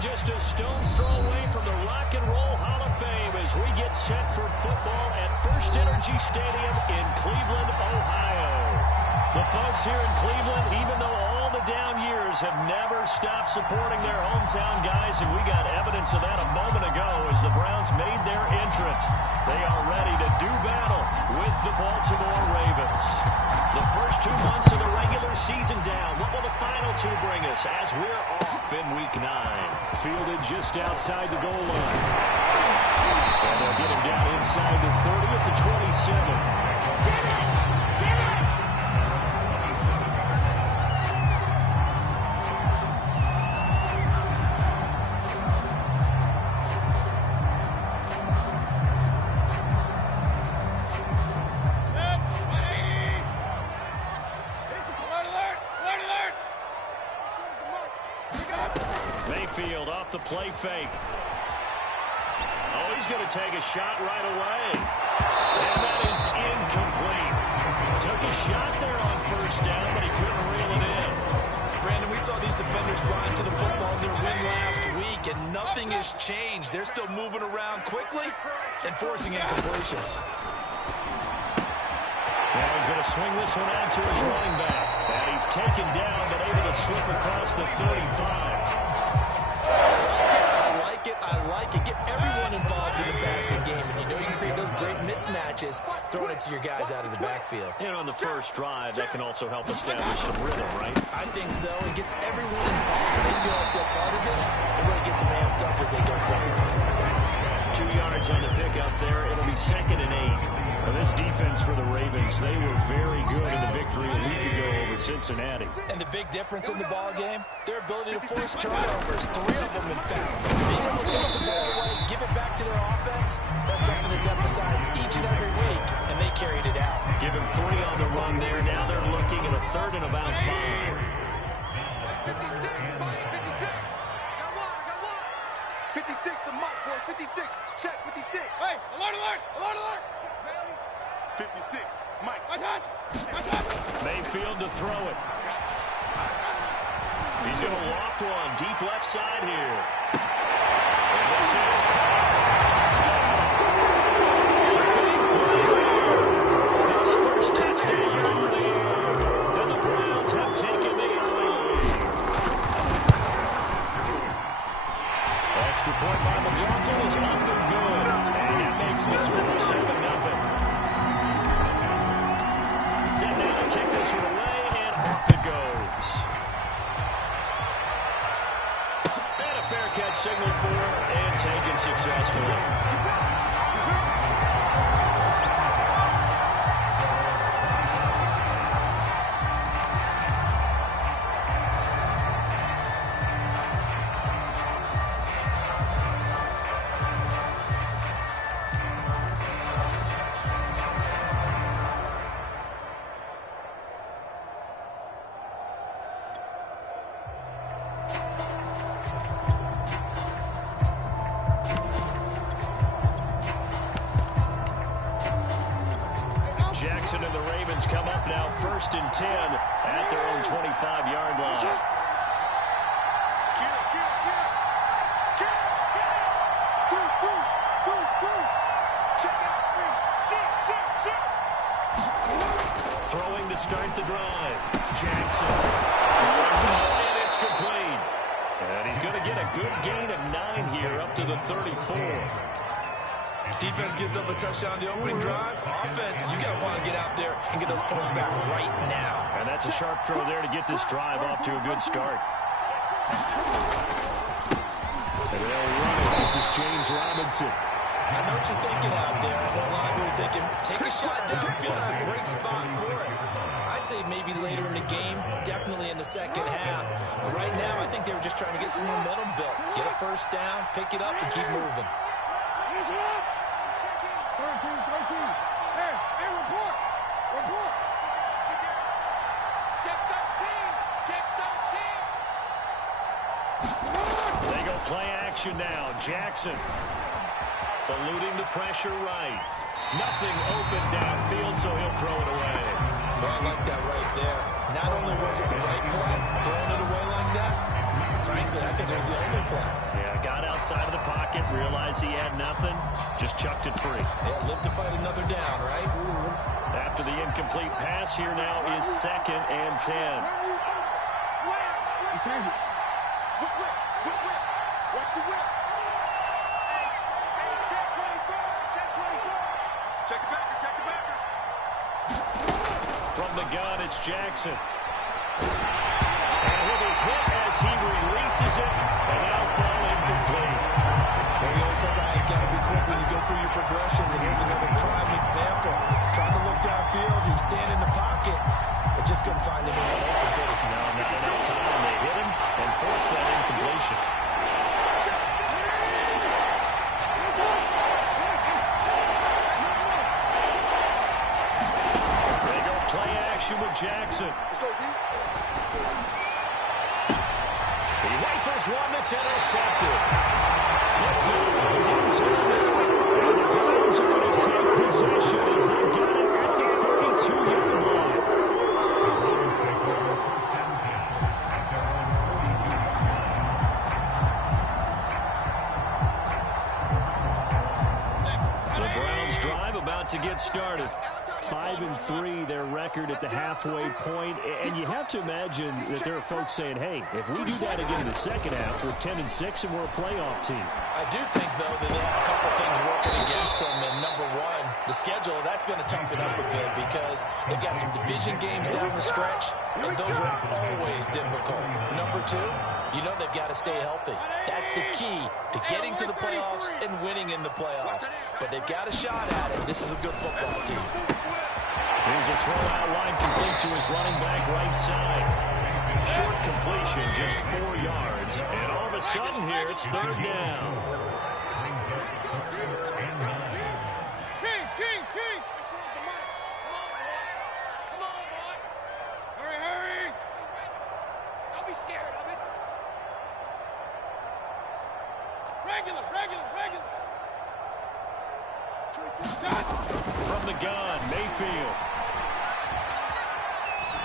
just a stone's throw away from the Rock and Roll Hall of Fame as we get set for football at First Energy Stadium in Cleveland, Ohio. The folks here in Cleveland, even though all the down years, have never stopped supporting their hometown guys, and we got evidence of that a moment ago as the Browns made their entrance. They are ready to do battle with the Baltimore Ravens. The first 2 months of the regular season down. What will the final two bring us as we're off in Week 9? Fielded just outside the goal line. And they'll get him down inside the 30 at the 27. Get it! Get it! Mayfield off the play fake. Oh, he's going to take a shot right away. And that is incomplete. Took a shot there on first down, but he couldn't reel it in. Brandon, we saw these defenders flying to the football in their win last week, and nothing has changed. They're still moving around quickly and forcing incompletions. Now he's going to swing this one out to his running back. And he's taken down, but able to slip across the 35. I like it. Get everyone involved in the passing game. And you know you can create those great mismatches throwing it to your guys out of the backfield. And on the first drive, that can also help establish some rhythm, right? I think so. It gets everyone involved. They feel like they're part of it. It really gets them amped up as they go forward. 2 yards on the pickup there. It'll be 2nd and 8. Now this defense for the Ravens, they were very good in the victory a week ago over Cincinnati. And the big difference in the ball game, their ability to force turnovers, 3 of them in fact. Being able to take the ball away, give it back to their offense, that's something that's emphasized each and every week, and they carried it out. Give him 3 on the run there. Now they're looking at a 3rd and about 5. 56, Mike, 56. Got one. 56 to Mike, boys, 56. Check, 56. Hey, alert, alert, alert, alert. 56, Mike. My time. Mayfield to throw it. He's going to loft one. Deep left side here. And this is touchdown. Big play there. His first touchdown on the year. And the Browns have taken the lead. Extra point by McLaughlin is up and good. And that makes the score 7-0. Kick this one away, and off it goes. And a fair catch signaled for, and taken successfully. Jackson and the Ravens come up now 1st and 10 at their own 25-yard line. Throwing to start the drive. Jackson. And it's complete. And he's going to get a good gain of 9 here up to the 34. Defense gives up a touchdown on the opening drive. Offense, you got to want to get out there and get those points back right now. And that's a sharp throw there to get this drive off to a good start. And they'll run it. This is James Robinson. I know what you're thinking out there. I know a lot of you are thinking, take a shot downfield. It's a great spot for it. I'd say maybe later in the game, definitely in the second half. But right now, I think they were just trying to get some momentum built. Get a first down, pick it up, and keep moving. 13. Hey, report. Check 13. They go play action now. Jackson eluding the pressure right. Nothing open downfield, so he'll throw it away. Well, I like that right there. Not only was it the right play, throwing it away like that, Frankly, I think it was the only play. Yeah, got outside of the pocket, realized he had nothing, just chucked it free. Yeah, live to fight another down, right? After the incomplete pass, here now is 2nd and 10. Change it. Whip. Watch the whip. Hey, check 24. Check the backer. From the gun, it's Jackson. And he'll be hit as he releases it, and now fall incomplete. There you go, you got to be quick when you go through your progressions, and here's another prime example. Trying to look downfield, he was standing in the pocket, but just couldn't find anyone open, could he? No, not enough time. They hit him and forced that incompletion. They go play action with Jackson. Let's go, D. He rifles one that's intercepted. Put down the Browns are going to take possession as they've got it at the 32-yard line. The Browns drive about to get started. 5-3, their record at the halfway point, and you have to imagine that there are folks saying, hey, if we do that again in the second half, we're 10-6 and we're a playoff team. I do think, though, that they have a couple things working against them, and number one, the schedule, that's going to toughen up a bit because they've got some division games down the stretch, and those are always difficult. Number two, you know they've got to stay healthy. That's the key to getting to the playoffs and winning in the playoffs. But they've got a shot at it. This is a good football team. Here's a throw out line complete to his running back right side. Short completion, just 4 yards. And all of a sudden here, it's 3rd down. King. Come on, boy. Hurry. Don't be scared of it. Regular. From the gun, Mayfield.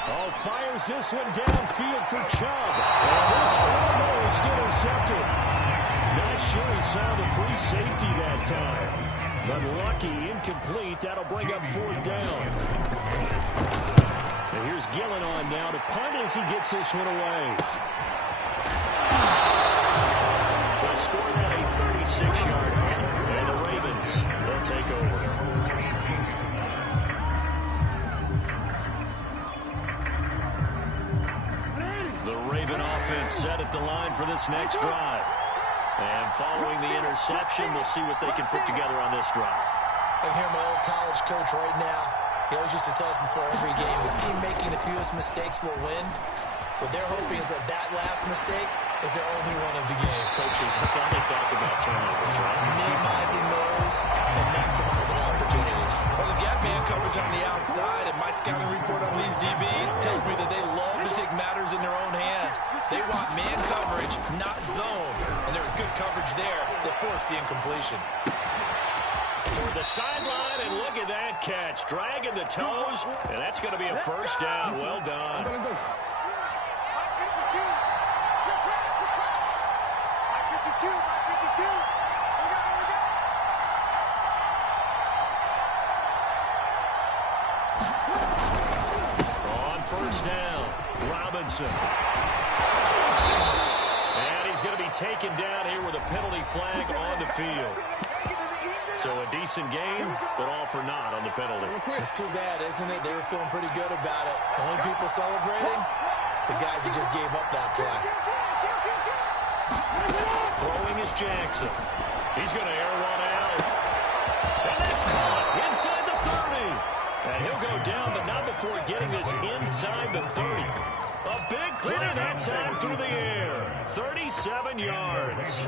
Oh, fires this one downfield for Chubb. And this almost intercepted. Not sure he saw the free safety that time. But lucky, incomplete. That'll bring up 4th down. And here's Gillen on now to punt as he gets this one away. They score that a 36-yard punt. And the Ravens will take over. The Raven offense set at the line for this next drive. And following the interception, we'll see what they can put together on this drive. I can hear my old college coach right now. He always used to tell us before every game, the team making the fewest mistakes will win. What they're hoping is that last mistake is their only one of the game. Coaches, that's all they talk about, turnovers, right? Minimizing those and maximizing opportunities. Well, they've got man coverage on the outside, and my scouting report on these DBs tells me that they love to take matters in their own hands. They want man coverage, not zone. And there was good coverage there that forced the incompletion. For the sideline, and look at that catch. Dragging the toes, and that's going to be a 1st down. Well done. On 1st down, Robinson. And he's going to be taken down here with a penalty flag on the field. So a decent game, but all for naught on the penalty. It's too bad, isn't it? They were feeling pretty good about it. Only people celebrating, the guys who just gave up that play. Throwing is Jackson. He's going to air one out. And that's caught inside the 30. And he'll go down, but not before getting this inside the 30. A big play that time through the air. 37 yards.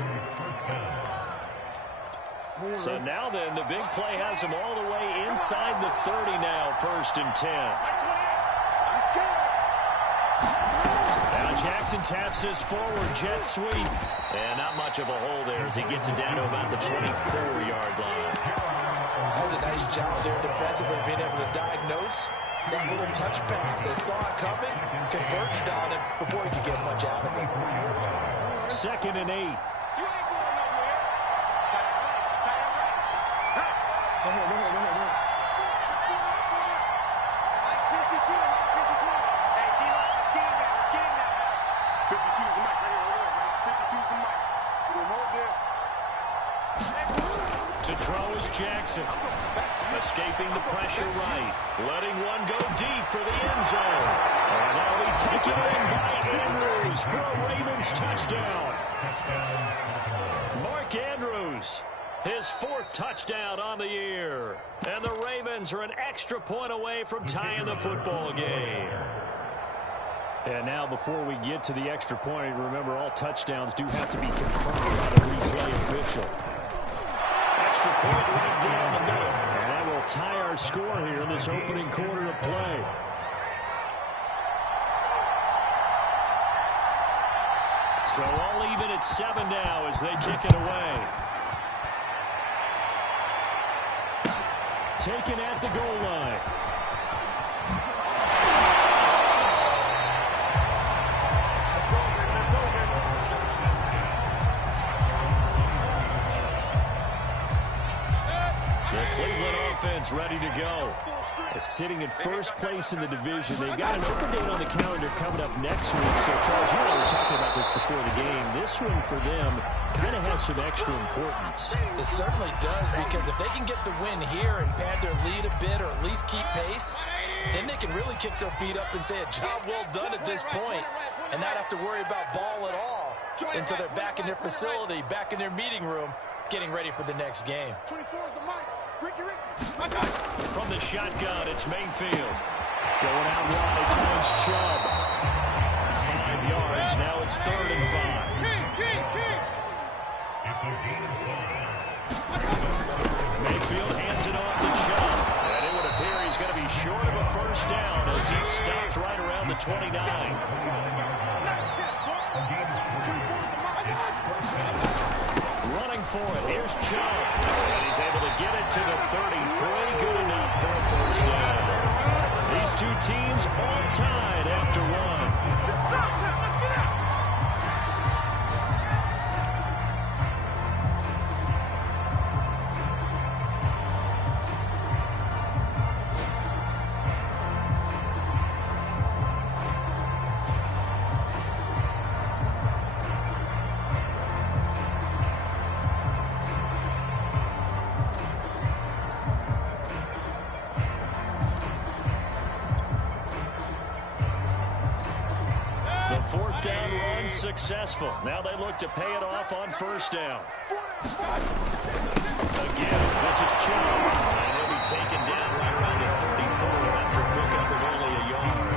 So now then, the big play has him all the way inside the 30 now, 1st and 10. Now Jackson taps this forward jet sweep. And not much of a hole there as he gets it down to about the 24-yard line. That was a nice job there defensively, being able to diagnose that little touch pass. They saw it coming, converged on it before he could get much out of it. 2nd and 8. You ain't going nowhere. Tie it right. Hey. Go ahead. Mike 52. Hey, D-Line, let's get him now. 52 is the mic right here. Right? 52 is the mic. We don't hold this. To throw is Jackson. Escaping the pressure right. Letting one go deep for the end zone. And that'll be taken in by Andrews for a Ravens touchdown. Mark Andrews, his 4th touchdown on the year. And the Ravens are an extra point away from tying the football game. And now before we get to the extra point, remember all touchdowns do have to be confirmed by the replay official. Extra point right down the middle. And that will tie our score here in this opening quarter of play. So all even at 7 now as they kick it away. Taken at the goal line. Cleveland offense ready to go. Sitting in first place in the division. They've got an open date on the calendar coming up next week. So, Charles, you and I were talking about this before the game. This one for them kind of has some extra importance. It certainly does, because if they can get the win here and pad their lead a bit or at least keep pace, then they can really kick their feet up and say a job well done at this point and not have to worry about ball at all until they're back in their facility, back in their meeting room, getting ready for the next game. 24 is the mic. Ricky. From the shotgun, it's Mayfield. Going out wide, finds Chubb. 5 yards, now it's 3rd and 5. Mayfield hands it off to Chubb. And it would appear he's going to be short of a first down as he's stopped right around the 29. Running for it, here's Chubb. And he's able to get it to the 33. Good enough for a first down. These two teams all tied after 1. Fourth down run successful. Now they look to pay it off on first down. Again, this is Chubb. And he'll be taken down right around the 34 after a pickup of only a yard.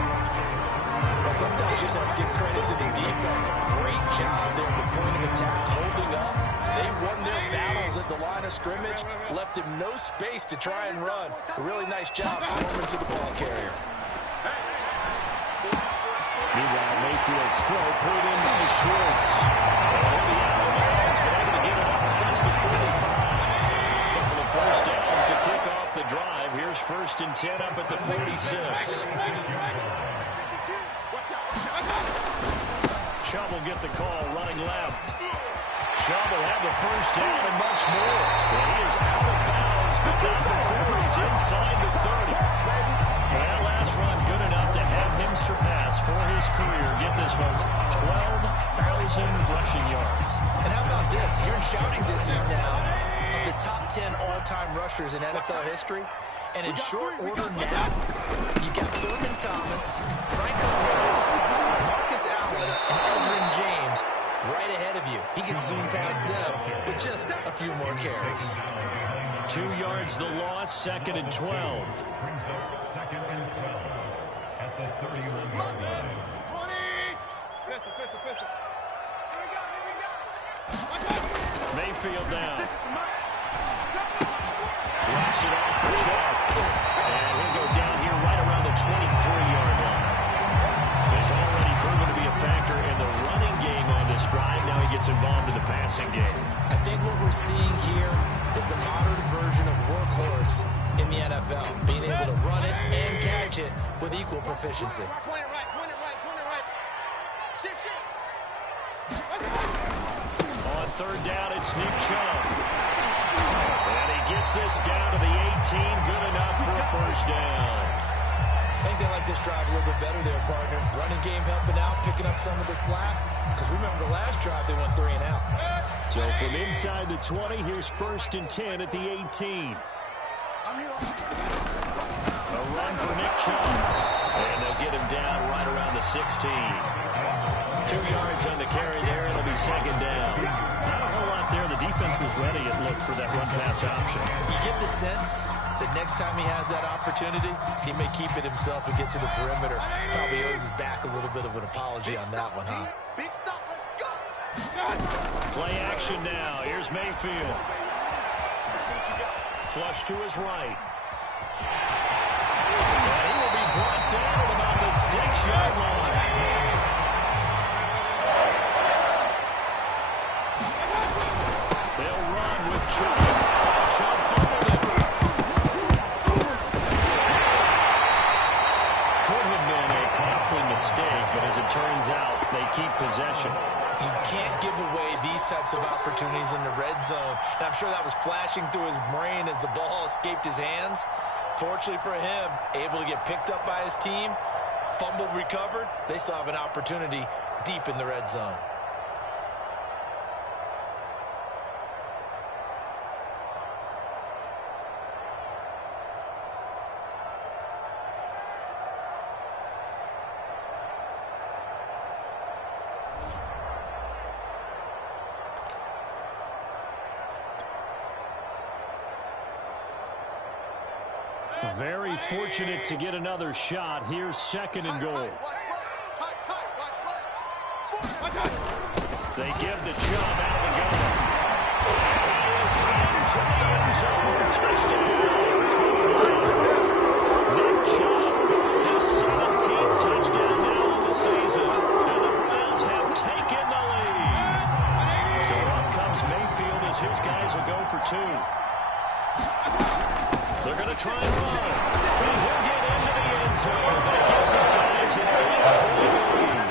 Well, sometimes you just have to give credit to the defense. Great job there at the point of attack, holding up. They won their battles at the line of scrimmage, left him no space to try and run. A really nice job swarming to the ball carrier. Meanwhile, Mayfield's throw pulled in by Schwartz. He'll be out of bounds, but able to get it up past the 45. Couple of first downs to kick off the drive. Here's 1st and 10 up at the 46. Chubb will get the call running left. Chubb will have the first down and much more. And he is out of bounds, but not before he's inside the 30. That last run good enough to have him surpass for his career. Get this, folks, 12,000 rushing yards. And how about this? You're in shouting distance now of the top 10 all-time rushers in NFL history. And in short order now, you got Thurman Thomas, Franklin Harris, Marcus Allen, and Edgerrin James right ahead of you. He can zoom past them with just a few more carries. 2 yards the loss, 2nd and 12. Mayfield down. Drops it off for Chubb. And he'll go down here right around the 23-yard line. He's already proven to be a factor in the running game on this drive. Now he gets involved in the passing game. I think what we're seeing here is the modern version of workhorse in the NFL, being able to run it and catch it with equal proficiency. Point it right. Shift. On third down, it's Nick Chubb. And he gets this down to the 18. Good enough for a first down. I think they like this drive a little bit better there, partner. Running game helping out, picking up some of the slack. Because remember, the last drive, they went 3 and out. So from inside the 20, here's 1st and 10 at the 18. A run for Nick Chubb. And they'll get him down right around the 16. 2 yards on the carry there. It'll be 2nd down. Not a whole lot there. The defense was ready, it looked, for that run-pass option. You get the sense that next time he has that opportunity, he may keep it himself and get to the perimeter. Probably owes his back a little bit of an apology on that one, huh? Big stop, let's go. Play action now. Here's Mayfield. Flush to his right. And he will be brought down at about the 6-yard line. They'll run with Chubb. Chubb fumbled it. Could have been a costly mistake, but as it turns out, they keep possession. You can't give away these types of opportunities in the red zone. And I'm sure that was flashing through his brain as the ball escaped his hands. Fortunately for him, able to get picked up by his team, fumbled, recovered. They still have an opportunity deep in the red zone. Very fortunate to get another shot. Here's 2nd and goal. They give the Chubb out of the gun. And he is into the end zone. Touchdown. Nick Chubb, his 17th touchdown now on the season. And the Browns have taken the lead. So up comes Mayfield as his guys will go for 2. They're going to try and run. And he'll get into the end zone. That gives his guys an 8-point lead.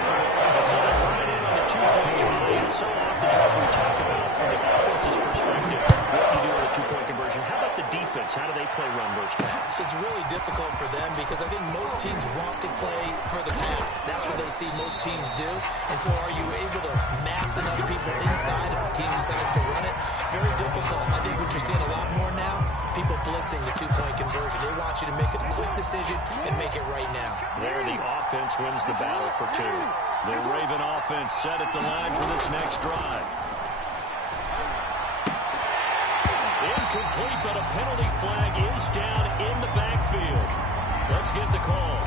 So they're right in on the 2-point try. And so oftentimes we talk about, from the offense's perspective, what you do on a 2-point conversion. How about the defense? How do they play run versus pass? It's really difficult for them because I think most teams want to play for the pass. That's what they see most teams do. And so are you able to mass enough people inside if the team decides to run it? Very difficult. I think what you're seeing a lot more now, people blitzing the 2-point conversion. They want you to make a quick decision and make it right now. There, the offense wins the battle for 2. The Raven offense set at the line for this next drive. Incomplete, but a penalty flag is down in the backfield. Let's get the call.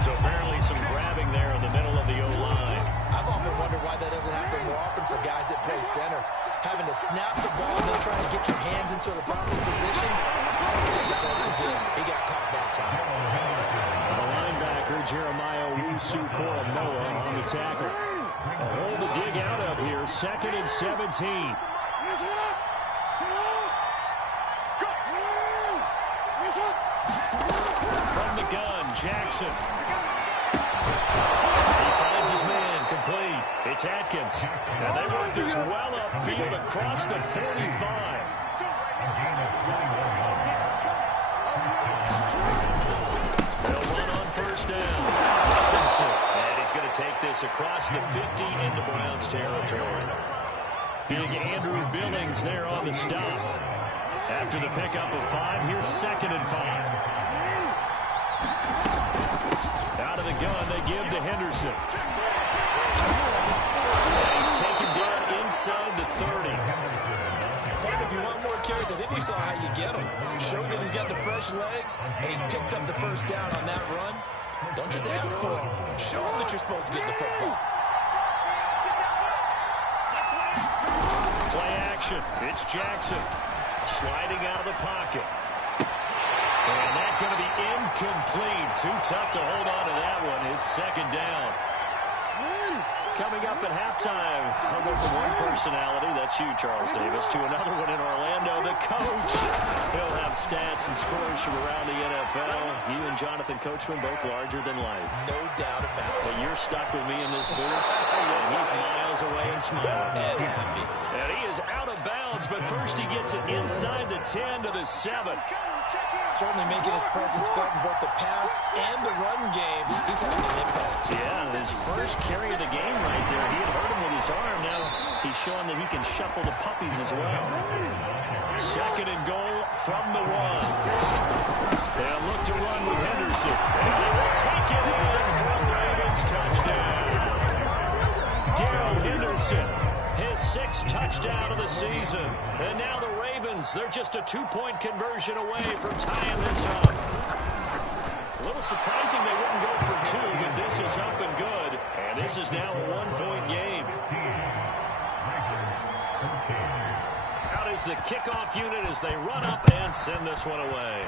So apparently some grabbing there in the middle of the O-line. I've often wondered why that doesn't happen more often for guys that play center. Having to snap the ball and then trying to get your hands into the proper position, that's difficult to do. He got caught that time. The linebacker, Jeremiah Owusu-Koramoah, on the tackle. A hole to dig out of here, 2nd and 17. From the gun, Jackson. He finds his man, complete. It's Atkins. And they work this well upfield across the 45. They'll run on 1st down. And he's going to take this across the 50 into Browns territory. Big Andrew Billings there on the stop. After the pickup of 5, here's 2nd and 5. Out of the gun, they give to Henderson. He's taken down inside the 30. But if you want more carries, I think we saw how you get him. Showed that he's got the fresh legs, and he picked up the 1st down on that run. Don't just ask for him. Show him that you're supposed to get the football. Play action. It's Jackson. Sliding out of the pocket. And that's going to be incomplete. Too tough to hold on to that one. It's 2nd down. Coming up at halftime, I'll go from one personality, that's you, Charles Davis, to another one in Orlando, the coach. He'll have stats and scores from around the NFL. You and Jonathan Coachman both larger than life. No doubt about it. But you're stuck with me in this booth, and he's miles away and smiling. And happy. And he is out of bounds, but first he gets it inside the 10 to the 7. Certainly making his presence felt in both the pass and the run game. He's having an impact. Yeah, his first carry of the game right there. He had hurt him with his arm. Now he's showing that he can shuffle the puppies as well. Second and goal from the 1. They'll look to run with Henderson. And they will take it in for a Ravens touchdown. Darrell Henderson, his 6th touchdown of the season. And now the Ravens, they're just a 2-point conversion away from tying this up. A little surprising they wouldn't go for 2, but this is up and good. And this is now a 1-point game. Out is the kickoff unit as they run up and send this one away.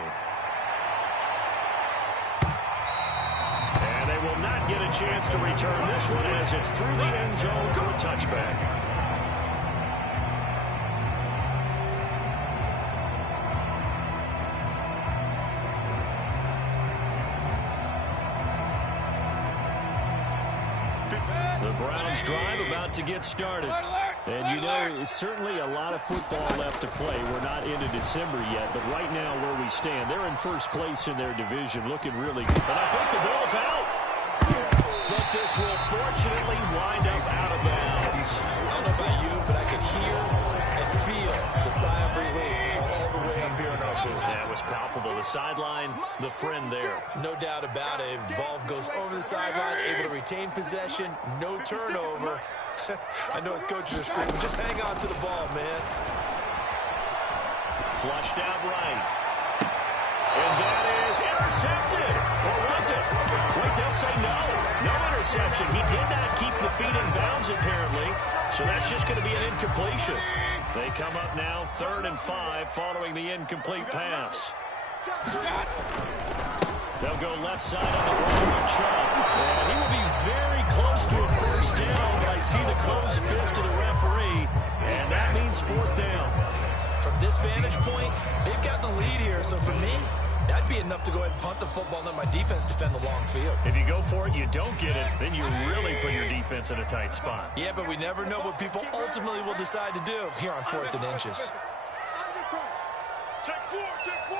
And they will not get a chance to return this one as it's through the end zone for a touchback. The Browns drive about to get started. And you know, certainly a lot of football left to play. We're not into December yet, but right now where we stand, they're in first place in their division, looking really good. And I think the ball's out. But this will fortunately wind up out of bounds. I don't know about you, but I could hear and feel the sigh of relief all the way up here in our booth. That was palpable. The sideline, the friend there. No doubt about it. Ball goes over the sideline, able to retain possession, no turnover. I know his coaches are screaming, just hang on to the ball, man. Flushed out right. And that is intercepted. Or was it? Wait, they'll say no. No interception. He did not keep the feet in bounds, apparently. So that's just going to be an incompletion. They come up now 3rd and 5 following the incomplete pass. They'll go left side on the ball with Chubb. And he will be very close to a first down, but I see the closed fist of the referee, and that means 4th down. From this vantage point, they've got the lead here. So for me, that'd be enough to go ahead and punt the football and let my defense defend the long field. If you go for it, you don't get it, then you really put your defense in a tight spot. Yeah, but we never know what people ultimately will decide to do here on 4th and inches. Check 4, check 4.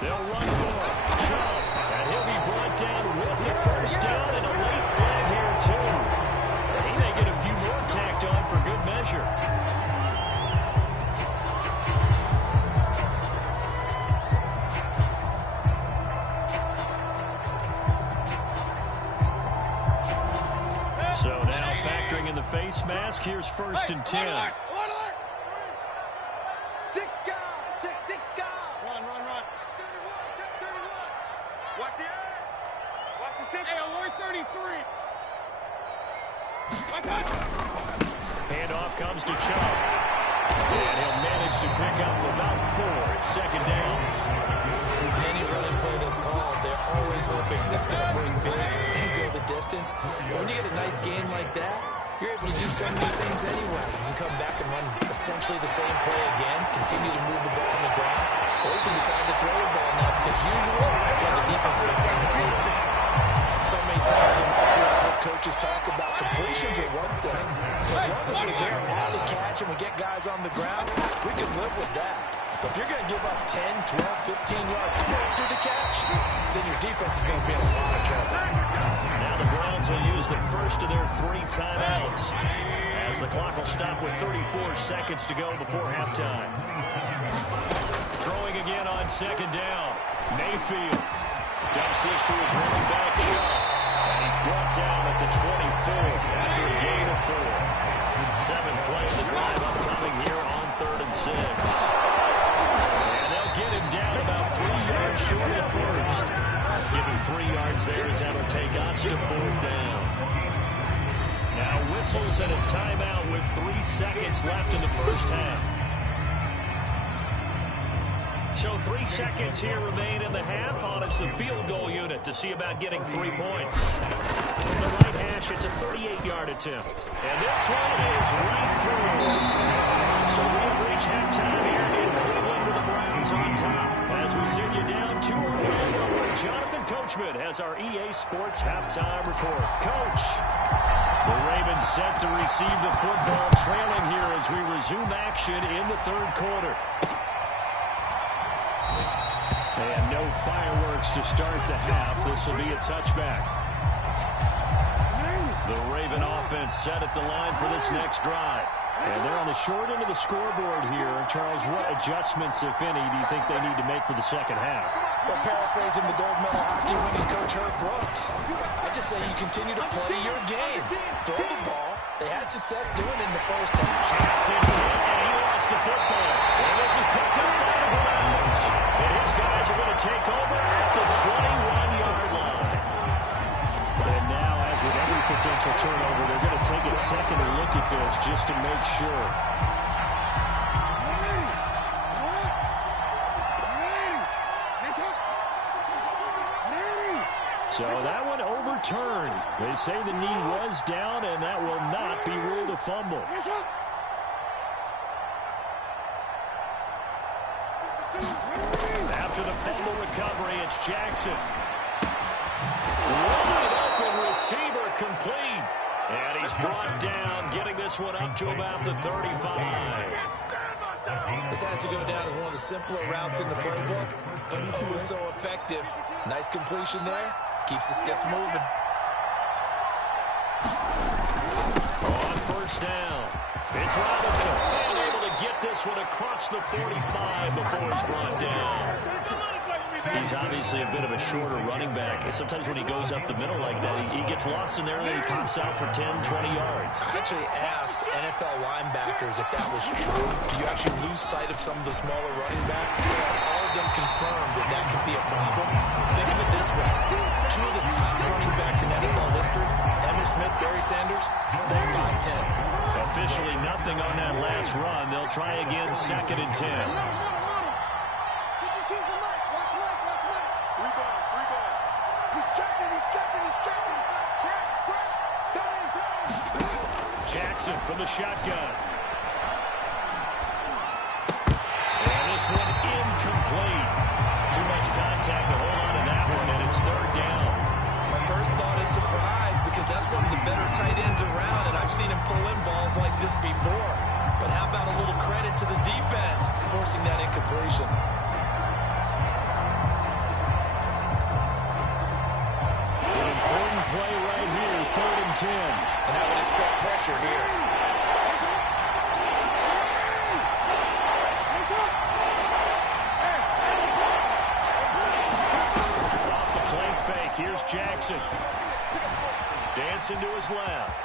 They'll run for Chubb, and he'll be brought down with the first down and a late flag here, too. He may get a few more tacked on for good measure. So now factoring in the face mask, here's 1st and 10. Alert! 6 guys! Check 6 guys! Run. Check 31. Watch the edge. Watch the center. Hey, alert 33. Handoff comes to Chubb. And he'll manage to pick up about 4. It's 2nd down. Any running play that's called, they're always hoping that's going to bring big and go the distance. But when you get a nice game like that, you're able to do so many things anyway. You can come back and run essentially the same play again, continue to move the ball on the ground, or you can decide to throw the ball now because usually you have the defense back on its heels. So many times in my career, I heard coaches talk about completions are one thing. As long as we're there at the catch and we get guys on the ground, we can live with that. But if you're going to give up 10, 12, 15 yards after the catch, then your defense is going to be in a lot of trouble. Now the Browns will use the first of their 3 timeouts as the clock will stop with 34 seconds to go before halftime. Throwing again on 2nd down. Mayfield dumps this to his running back, Chubb. And he's brought down at the 24 after a gain of 4. 7th play of the drive upcoming here on 3rd and 6. And they'll get him down about 3 yards short of the first. Give him 3 yards there as that'll take us to 4th down. Now whistles and a timeout with 3 seconds left in the first half. So 3 seconds here remain in the half on as the field goal unit to see about getting 3 points. From the right hash, it's a 38-yard attempt. And this one is right through. So we have reached halftime here in Cleveland with the Browns on top. As we send you down to Orlando, where Jonathan Coachman has our EA Sports halftime report. Coach, the Ravens set to receive the football, trailing here as we resume action in the third quarter. And no fireworks to start the half. This will be a touchback. The Raven offense set at the line for this next drive. And they're on the short end of the scoreboard here. And Charles, what adjustments, if any, do you think they need to make for the second half? Well, paraphrasing the gold medal hockey winning coach Herb Brooks, I just say you continue to play your game. Throw the ball. They had success doing it in the first half. Jackson, and he lost the football. And this is picked up by the Browns. And his guys are going to take over at the 21-yard line. And now, as with every potential turnover, they're going to take a second look at this just to make sure. So that one overturned. They say the knee was down, and that will not be ruled a fumble. After the fumble recovery, it's Jackson. Wide open receiver complete. And he's brought down, getting this one up to about the 35. This has to go down as one of the simpler routes in the playbook, but it was so effective. Nice completion there. Keeps the sticks moving. On first down, it's Robinson. And able to get this one across the 45 before he's brought down. He's obviously a bit of a shorter running back. And sometimes when he goes up the middle like that, he gets lost in there and then he pops out for 10, 20 yards. I actually asked NFL linebackers if that was true. Do you actually lose sight of some of the smaller running backs? All of them confirmed that that could be a problem. Think of it this way. Two of the top running backs in NFL history, Emmitt Smith, Barry Sanders, both 5'10". Officially nothing on that last run. They'll try again, 2nd and 10. Jackson from the shotgun. And this one incomplete. Too much contact to hold on to that one, and it's 3rd down. My first thought is surprise, because that's one of the better tight ends around, and I've seen him pull in balls like this before. But how about a little credit to the defense forcing that incompletion? An important play right here, 3rd and 10. And I would expect pressure here. Off the play fake, here's Jackson. Dancing to his left.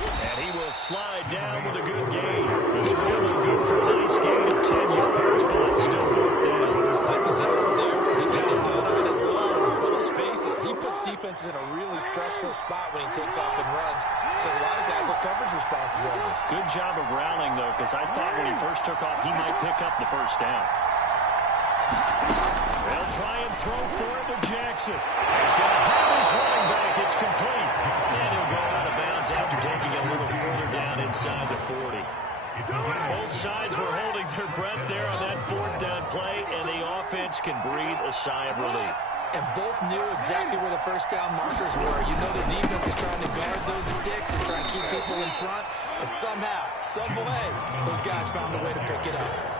And he will slide down with a good gain. The scramble good for a nice gain of 10 yards, but still 4th down. Like the zone there, he got it done on his own. But let's face it, he puts defenses in a really stressful spot when he takes off and runs, because a lot of guys have coverage responsibilities. Good job of rallying, though, because I thought when he first took off, he might pick up the 1st down. They'll try and throw for it to Jackson. He's going to have his running back. It's complete. And he'll go out of bounds after taking it a little further down inside the 40. Both sides were holding their breath there on that 4th down play, and the offense can breathe a sigh of relief. And both knew exactly where the 1st down markers were. You know the defense is trying to guard those sticks and try and keep people in front. But somehow, some way, those guys found a way to pick it up.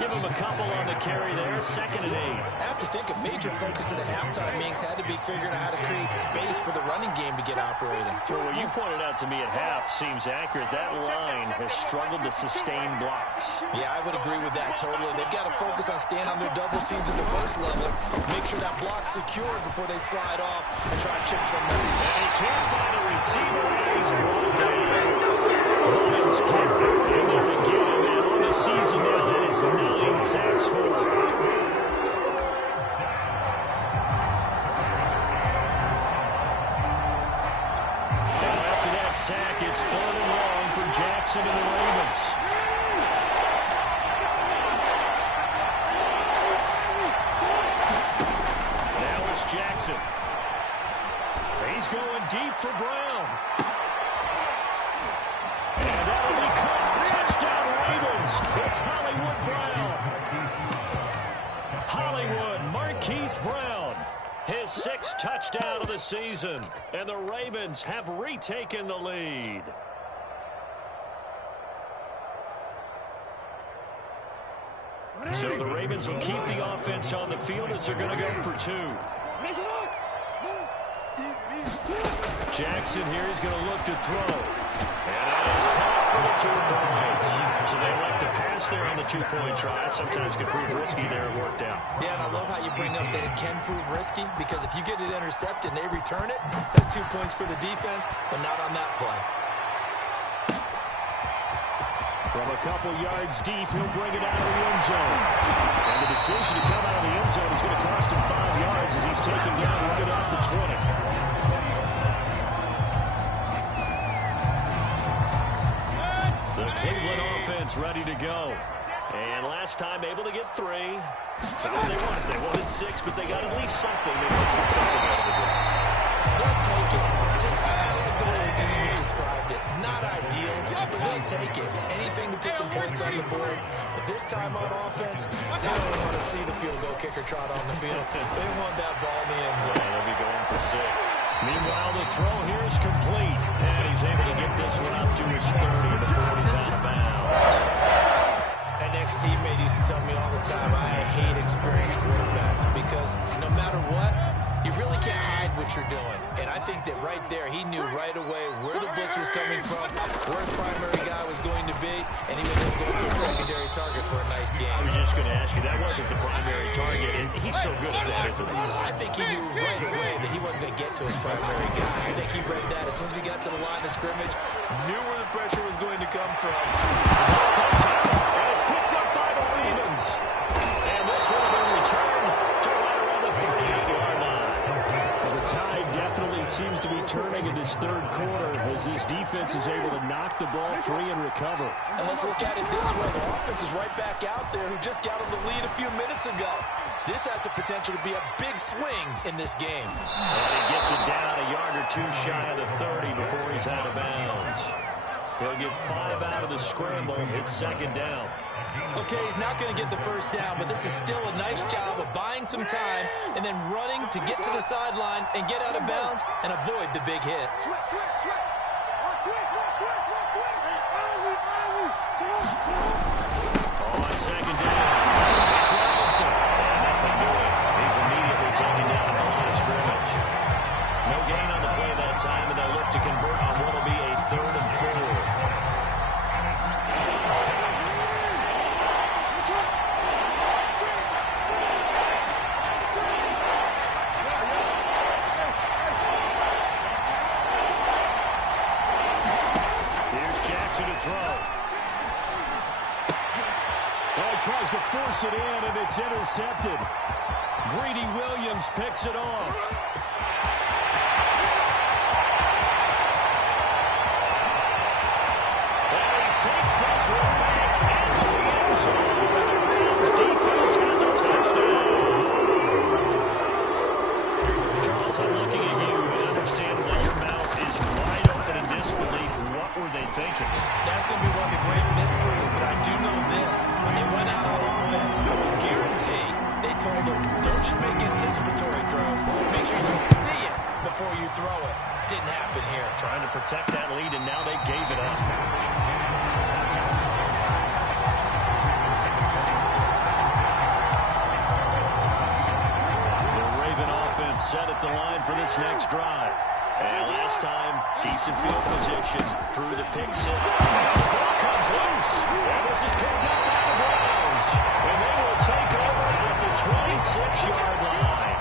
Give him a couple on the carry there, 2nd and 8. I have to think a major focus of the halftime meetings had to be figuring out how to create space for the running game to get operating. Well, what you pointed out to me at half seems accurate. That line has struggled to sustain blocks. Yeah, I would agree with that totally. They've got to focus on staying on their double teams at the first level, make sure that block's secured before they slide off and try to chip something. And he can't find a receiver, and he's brought down. Williams can't get there to get him, and on the season now, that is 9 sacks for him. Now after that sack, it's 3rd and long for Jackson and the Ravens. Now it's Jackson. He He's going deep for Brown. And that'll be caught. Touchdown Ravens. It's Hollywood Brown. Hollywood Marquise Brown. His 6th touchdown of the season. And the Ravens have retaken the lead. So the Ravens will keep the offense on the field as they're going to go for 2. Jackson here is going to look to throw. And that is caught for the 2 points. So they like to pass there on the 2-point try. Sometimes can prove risky there. It worked out. Yeah, and I love how you bring up that it can prove risky, because if you get it intercepted and they return it, that's 2 points for the defense, but not on that play. From a couple yards deep, he'll bring it out of the end zone. And the decision to come out of the end zone is going to cost him 5 yards as he's taken down right at the 20. The Cleveland offense ready to go. And last time able to get 3. That's all they wanted. They wanted 6, but they got at least something. They mustered something out of the game. They'll take it. I like the way you described it. Not ideal, but they'll take it. Anything to put some points on the board. But this time on offense, they don't want to see the field goal kicker trot on the field. They want that ball in the end zone. They'll be going for 6. Meanwhile, the throw here is complete. And he's able to get this one up to his 30 before he's out of bounds. An ex-teammate used to tell me all the time, I hate experienced quarterbacks, because no matter what, you really can't hide what you're doing. And I think that right there, he knew right away where the blitz was coming from, where his primary guy was going to be, and he was able to go to a secondary target for a nice game. I was just going to ask you, that wasn't the primary target, and he's so good at that, isn't he? I think he knew right away that he wasn't going to get to his primary guy. I think he read that as soon as he got to the line of scrimmage, knew where the pressure was going to come from. And it's picked up by the Ravens. And this will be returned to right around the 38-yard line. Well, the tide definitely seems to be turning in this 3rd quarter as this defense is able to knock the ball free and recover. And let's look at it this way. The offense is right back out there who just got him the lead a few minutes ago. This has the potential to be a big swing in this game. And he gets it down a yard or 2 shy of the 30 before he's out of bounds. He'll get 5 out of the scramble. It's 2nd down. Okay, he's not going to get the first down, but this is still a nice job of buying some time and then running to get to the sideline and get out of bounds and avoid the big hit. On 2nd down, it's Robinson. And that can do it. He's immediately taken down at the line of scrimmage. No gain on the play that time, and they'll look to convert on what will be a 3rd and 4. Tries to force it in, and it's intercepted. Greedy Williams picks it off. And he takes this one back into the end zone. The Ravens defense has a touchdown. Charles, I'm looking at you, and understandably your mouth is wide open in disbelief. What were they thinking? That's going to be one of the great mysteries, but I do know this. When they went out on offense, I will guarantee they told them, don't just make anticipatory throws. Make sure you see it before you throw it. Didn't happen here. Trying to protect that lead, and now they gave it up. The Raven offense set at the line for this next drive. And last time, decent field position through the pick six. The ball comes loose. And this is picked up by the Browns. And they will take over at the 26-yard line.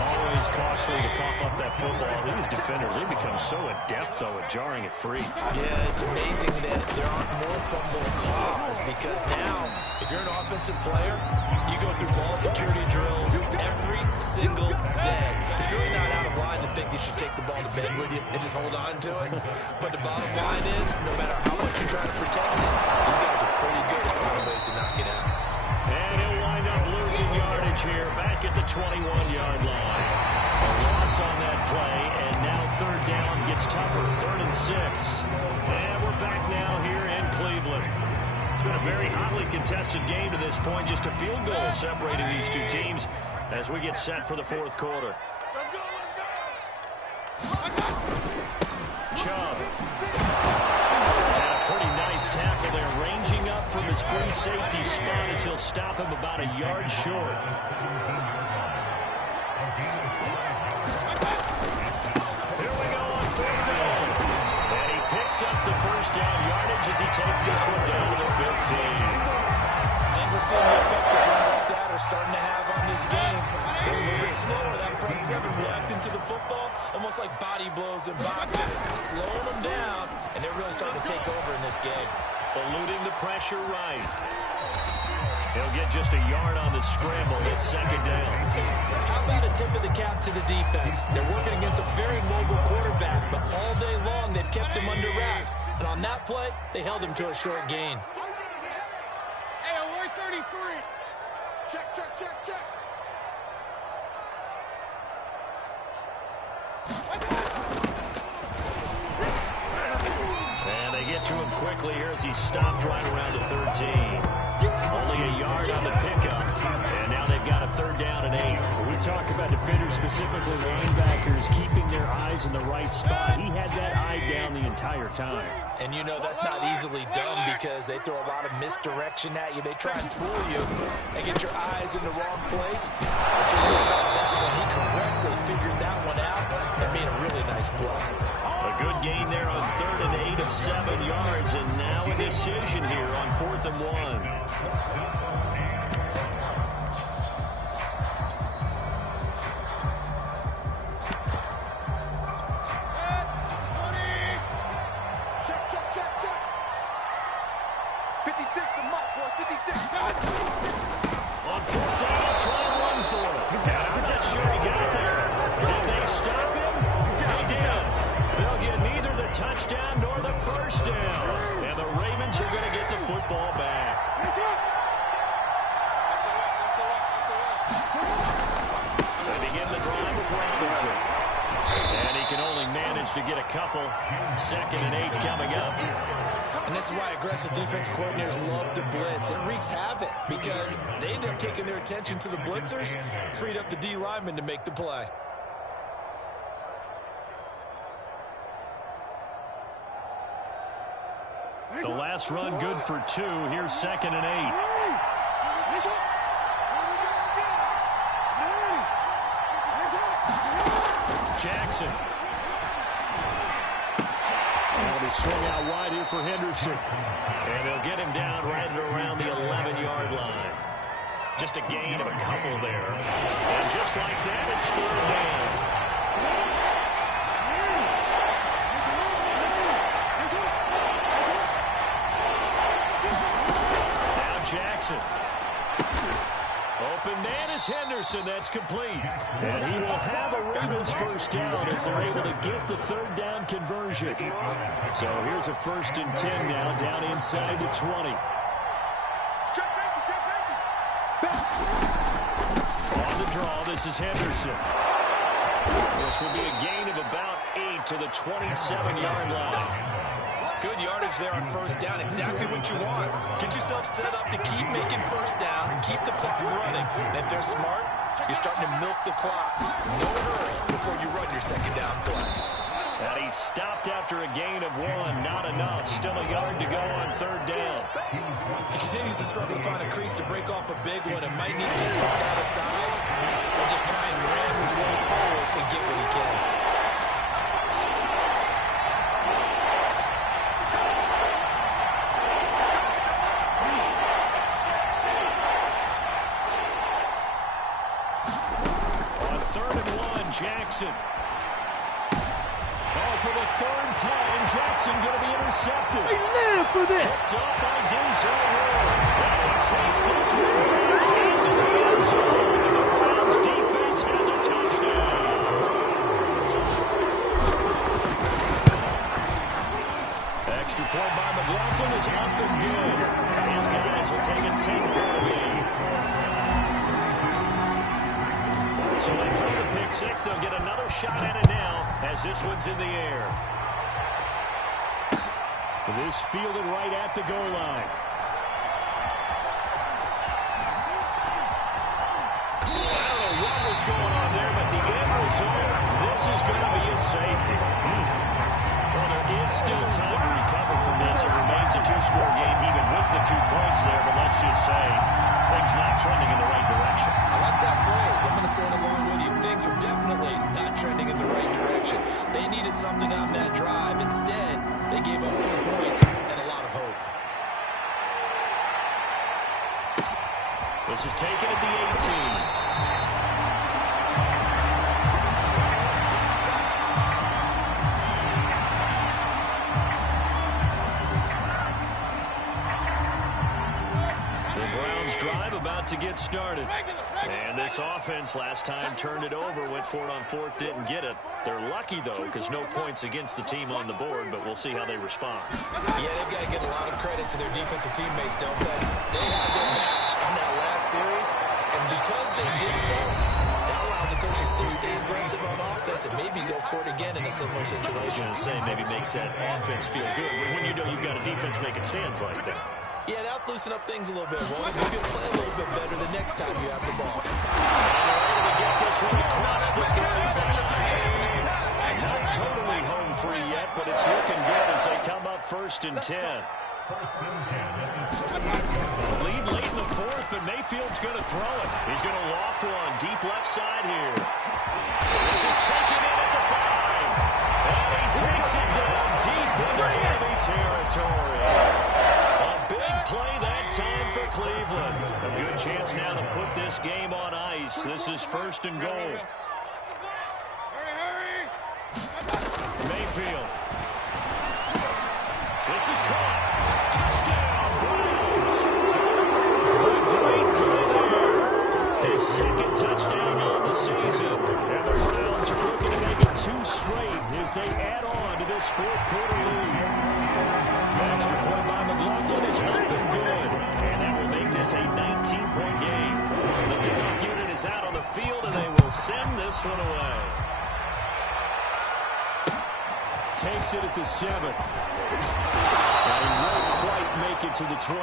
Always costly to cough up that football. These defenders, they become so adept, though, at jarring it free. Yeah, it's amazing that there aren't more fumbles caused, because now, if you're an offensive player, you go through ball security drills every single day. It's really not out of line to think you should take the ball to bed with you and just hold on to it. But the bottom line is, no matter how much you try to protect it, these guys are pretty good at finding ways to knock it out. And he'll wind up losing yardage here back at the 21-yard line. loss on that play, and now third down gets tougher. 3rd and 6. And we're back now here in Cleveland. It's been a very hotly contested game to this point. Just a field goal separating these two teams as we get set for the 4th quarter. Chubb. And a pretty nice tackle there, ranging up from his free safety spot as he'll stop him about a yard short. Here we go on 4th down. And he picks up the first down yardage as he takes this one down to the 15. And we're seeing the effect that runs like that are starting to have on this game. They're a little bit slower, that front 7 reacting to the football, almost like body blows in boxing, slowing them down, and they're really starting to take over in this game. Eluding the pressure right. He'll get just a yard on the scramble. It's 2nd down. How about a tip of the cap to the defense? They're working against a very mobile quarterback, but all day long they've kept him under wraps. And on that play, they held him to a short gain. Hey, we're 33. Check, check, check, check. And they get to him quickly here as he stopped right around the 13. Only a yard on the pickup. And now they've got a 3rd down and 8. When we talk about defenders, specifically linebackers, keeping their eyes in the right spot. He had that eye down the entire time. And you know that's not easily done because they throw a lot of misdirection at you. They try and fool you and get your eyes in the wrong place. But just think about that one. He correctly figured that one out and made a really nice play. A good gain there on 3rd and 8 of 7 yards. And now a decision here on 4th and 1. Touchdown nor the first down. And the Ravens are going to get the football back. They begin the drive with Robinson. And he can only manage to get a couple. 2nd and 8 coming up. And this is why aggressive defense coordinators love to blitz. It wreaks havoc because they end up taking their attention to the blitzers, freed up the D lineman to make the play. The last run good for 2. Here's 2nd and 8. Jackson. That'll be swung out wide here for Henderson. And they'll get him down right around the 11-yard line. Just a gain of a couple there. And just like that, it's 3rd down. Jackson. Open man is Henderson. That's complete. And he will have a Ravens first down as they're able to get the 3rd down conversion. So here's a 1st and 10 now down inside the 20. On the draw, this is Henderson. This will be a gain of about 8 to the 27-yard line. Good yardage there on 1st down. Exactly what you want. Get yourself set up to keep making 1st downs, keep the clock running. And if they're smart, you're starting to milk the clock. No hurry before you run your 2nd down play. And he stopped after a gain of 1. Not enough. Still a yard to go on 3rd down. He continues to struggle to find a crease to break off a big one and might need to just put that aside and just try and ram his way forward and get what he can. Jackson. Oh, for the 3rd time, Jackson going to be intercepted. They live for this. Picked up by Denzel Ward. And he takes this one into the end zone. And the Browns defense has a touchdown. Extra point by McLaughlin is up and good. His guys will take a 10-point lead. So they throw the pick six. They'll get another shot at it now as this one's in the air. This fielded right at the goal line. I don't know what was going on there, but the end result, this is going to be a safety. Well, there is still time to recover from this. It remains a two-score game even with the 2 points there, but let's just say things not trending in the right direction. I like that phrase. I'm going to say it along with you. Things are definitely not trending in the right direction. They needed something on that drive. Instead, they gave up 2 points and a lot of hope. This is taken at the 18. Drive about to get started. And this offense last time turned it over, went for it on fourth, didn't get it. They're lucky, though, because no points against the team on the board, but we'll see how they respond. Yeah, they've got to give a lot of credit to their defensive teammates, don't they? They had their backs on that last series, and because they did so, that allows the coach to still stay aggressive on offense and maybe go for it again in a similar situation. I was going to say, maybe makes that offense feel good when you know you've got a defense making stands like that. Yeah, that'll loosen up things a little bit, Wally. Maybe you'll play a little bit better the next time you have the ball. And they're able to get this one across the 35. Not totally home free yet, but it's looking good as they come up 1st and 10. Lead late in the fourth, but Mayfield's going to throw it. He's going to loft one deep left side here. This is taken in at the 5. And he takes it down deep into enemy territory. Play that time for Cleveland. A good chance now to put this game on ice. This is 1st and goal. Mayfield. This is caught. Touchdown, Browns. Great play there. His 2nd touchdown on the season. And the Browns are looking to make it 2 straight as they add on to this 4th quarter lead. Extra point by McLaughlin is up and good. And that will make this a 19-point game. The kickoff unit is out on the field, and they will send this one away. Takes it at the 7. And he won't quite make it to the 25.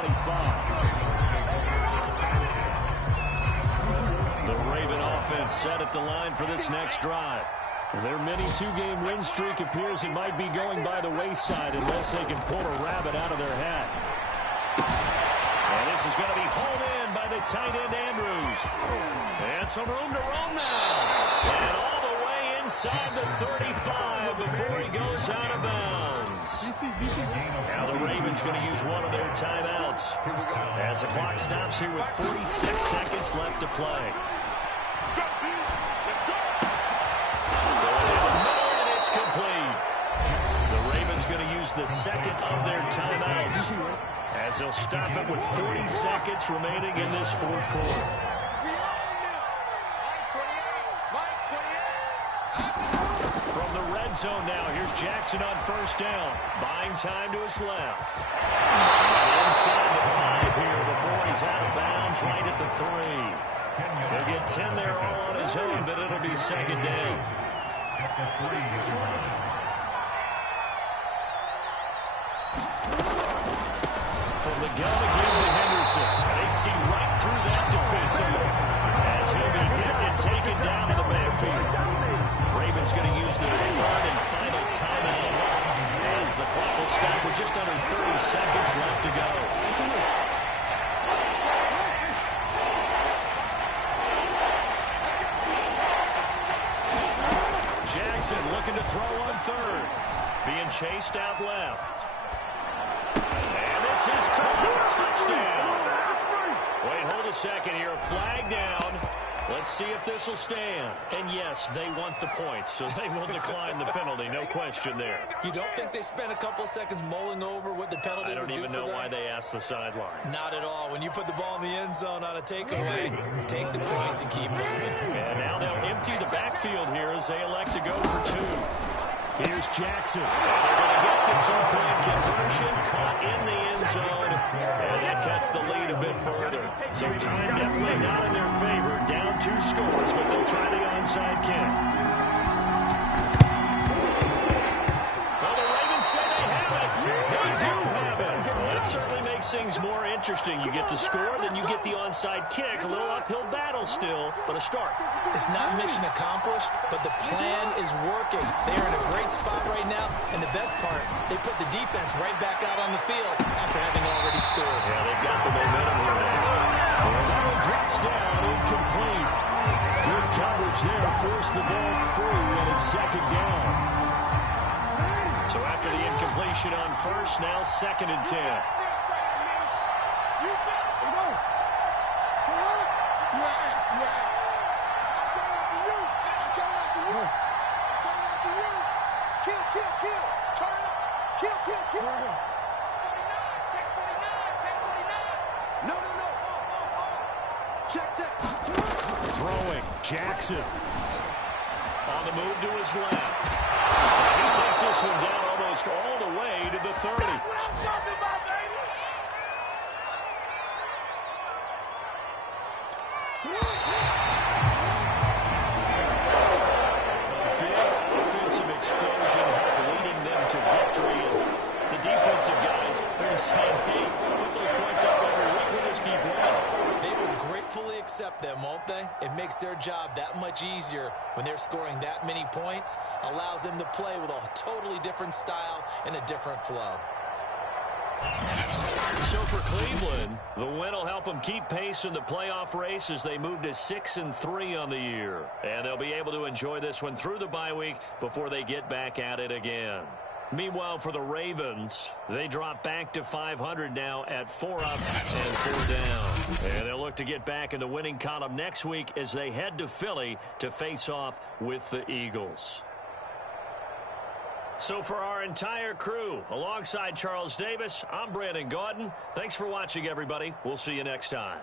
The Raven offense set at the line for this next drive. Their mini 2-game win streak appears it might be going by the wayside unless they can pull a rabbit out of their hat. And this is going to be hauled in by the tight end Andrews. And some room to roam now. And all the way inside the 35 before he goes out of bounds. Now the Ravens going to use one of their timeouts as the clock stops here with 46 seconds left to play. The second of their timeouts as they'll stop it with 40 seconds remaining in this 4th quarter. From the red zone now, here's Jackson on 1st down. Buying time to his left. And inside the 5 here before he's out of bounds right at the 3. He'll get 10 there all on his own, but it'll be 2nd down. From the gun again to Henderson. They see right through that defensively as he'll be hit and taken down to the backfield. Ravens going to use their 3rd and final timeout as the clock will stop with just under 30 seconds left to go. Jackson looking to throw on 3rd. Being chased out left. This is caught. Touchdown. Wait, hold a second here. Flag down. Let's see if this will stand. And yes, they want the points, so they will decline the penalty. No question there. You don't think they spent a couple of seconds mulling over what the penalty would do for them? I don't even know why they asked the sideline. Not at all. When you put the ball in the end zone on a takeaway, take the points and keep moving. And now they'll empty the backfield here as they elect to go for 2. Here's Jackson. They're going to get the 2-point conversion. Caught in the end zone, and that cuts the lead a bit further. So time definitely not in their favor. Down 2 scores, but they'll try the onside kick. Well, the Ravens say they have it. They do have it. Well, that certainly makes things more interesting. You get the score, then you get the onside kick. A little uphill battle still, but a start. It's not mission accomplished, but the plan is working. They are in a great spot right now, and the best part, they put the defense right back out on the field after having already scored. Yeah, they've got the momentum here now. Well, that one drops down, incomplete. Good coverage there, forced the ball through, and it's second down. So after the incompletion on first, now 2nd and 10. Throwing, Jackson. On the move to his left. He takes this one down almost all the way to the 30. Big offensive explosion leading them to victory. The defensive guys are saying, hey, put those points up every week. We'll just keep winning. They will gratefully accept them, won't they? It makes their job that much easier when they're scoring that many points. Allows them to play with a totally different style and a different flow. So for Cleveland, the win will help them keep pace in the playoff race as they move to 6-3 on the year. And they'll be able to enjoy this one through the bye week before they get back at it again. Meanwhile, for the Ravens, they drop back to 500 now at 4 up and 4 down. And they'll look to get back in the winning column next week as they head to Philly to face off with the Eagles. So for our entire crew, alongside Charles Davis, I'm Brandon Gaudin. Thanks for watching, everybody. We'll see you next time.